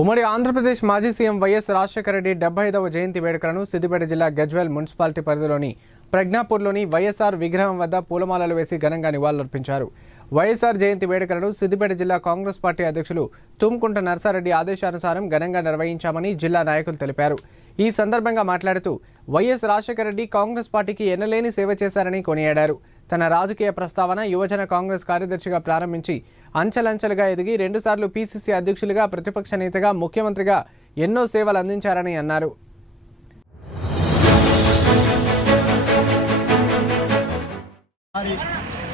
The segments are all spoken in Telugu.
ఉమ్మడి ఆంధ్రప్రదేశ్ మాజీ సీఎం వైఎస్ రాజశేఖర రెడ్డి డెబ్బై ఐదవ జయంతి వేడుకలను సిద్దిపేట జిల్లా గజ్వేల్ మున్సిపాలిటీ పరిధిలోని ప్రజ్ఞాపూర్లోని వైఎస్ఆర్ విగ్రహం వద్ద పూలమాలలు వేసి ఘనంగా నివాళులర్పించారు. వైఎస్ఆర్ జయంతి వేడుకలను సిద్దిపేట జిల్లా కాంగ్రెస్ పార్టీ అధ్యక్షులు తుమ్కుంట నర్సారెడ్డి ఆదేశానుసారం ఘనంగా నిర్వహించామని జిల్లా నాయకులు తెలిపారు. ఈ సందర్భంగా మాట్లాడుతూ వైఎస్ రాజశేఖర రెడ్డి కాంగ్రెస్ పార్టీకి ఎన్నలేని సేవ చేశారని కొనియాడారు. తన రాజకీయ ప్రస్తావన యువజన కాంగ్రెస్ కార్యదర్శిగా ప్రారంభించి అంచెలంచెలుగా ఎదిగి రెండుసార్లు పీసీసీ అధ్యక్షులుగా ప్రతిపక్ష నేతగా ముఖ్యమంత్రిగా ఎన్నో సేవలు అందించారని అన్నారు.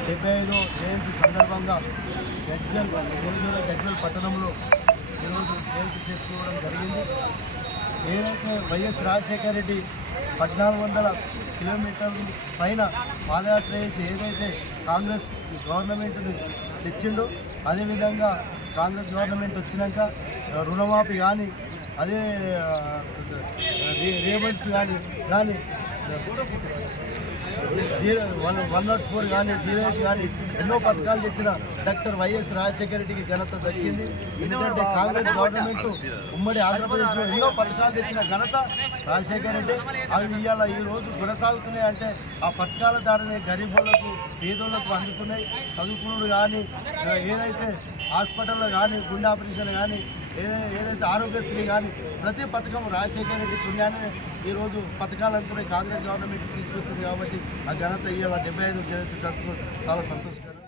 డెబ్బై ఐదో జయంతి సందర్భంగా గజ్వెల్ ఏలూరు గజ్వెల్ పట్టణంలో ఈరోజు జయంతి చేసుకోవడం జరిగింది. ఏదైతే వైఎస్ రాజశేఖర రెడ్డి పద్నాలుగు వందల కిలోమీటర్ల పైన పాదయాత్ర చేసి ఏదైతే కాంగ్రెస్ గవర్నమెంట్ని తెచ్చిండో అదేవిధంగా కాంగ్రెస్ గవర్నమెంట్ వచ్చినాక రుణమాఫీ కానీ అదే రేబల్స్ కానీ కానీ zero one one nought four కానీ జీరో ఎయిట్ కానీ ఎన్నో పథకాలు తెచ్చిన డాక్టర్ వైఎస్ రాజశేఖర రెడ్డికి ఘనత దక్కింది. ఎందుకంటే కాంగ్రెస్ గవర్నమెంట్ ఉమ్మడి ఆంధ్రప్రదేశ్లో ఎన్నో పథకాలు తెచ్చిన ఘనత రాజశేఖర రెడ్డి. అవి ఇవాళ ఈ రోజు కొనసాగుతున్నాయి అంటే ఆ పథకాల ద్వారానే గరీబులకు పేదోళ్ళకు అందుకున్నాయి చదువుకునుడు కానీ ఏదైతే హాస్పిటల్లో కానీ గుండె ఆపరేషన్ కానీ ఏదైతే ఆరోగ్యశ్రీ కానీ ప్రతి పథకం రాజశేఖర రెడ్డి పుణ్యాన్ని ఈరోజు పథకాలంతా కాంగ్రెస్ గవర్నమెంట్ తీసుకొస్తుంది కాబట్టి ఆ ఘనత ఇవాళ డెబ్బై ఐదు జయంతి చాలా సంతోషకరం.